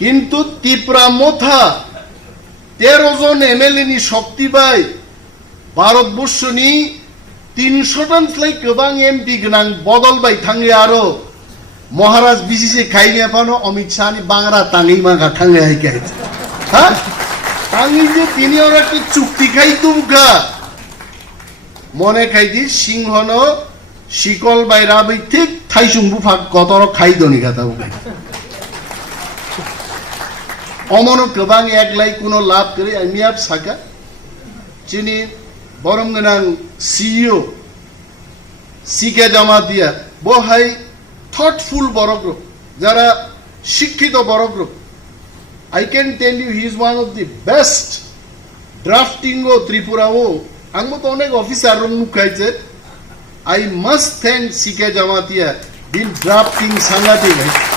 কিন্তু ত্রিপুরা মোথা 13 জন এমএলএ নি শক্তি পাই ভারতবর্ষ নি 300 টন ফ্লাই গোবাং এমপি গনাং বদল বাই থাঙ্গে আরো মহারাজ বিসিসি খাইনে পানো অমিত শাহ নি বাংলা তাঙ্গি মাগা থাঙ্গে হাই খাই হ্যাঁ তাঙ্গি যে তিনি ওর একটা চুক্তি খাই তুমকা মনে খাই দি সিংহন শিকল বাইরা বই ঠিক থাইসুংবু ফাক কতর খাই দনি গাতা উগাই অমন গোবাং একলাই কোনো লাভ করে আমি আপ সাকা যিনি বরং গোনাং সিইও সিকে জামাতিয়া বহাই থটফুল বড়গ্রুপ যারা শিক্ষিত বড়গ্রুপ I can tell you he is one of the best drafting o Tripura o angmo to onek officer ron mukhaiche I must thank Sike Jamatia in drafting sangati bhai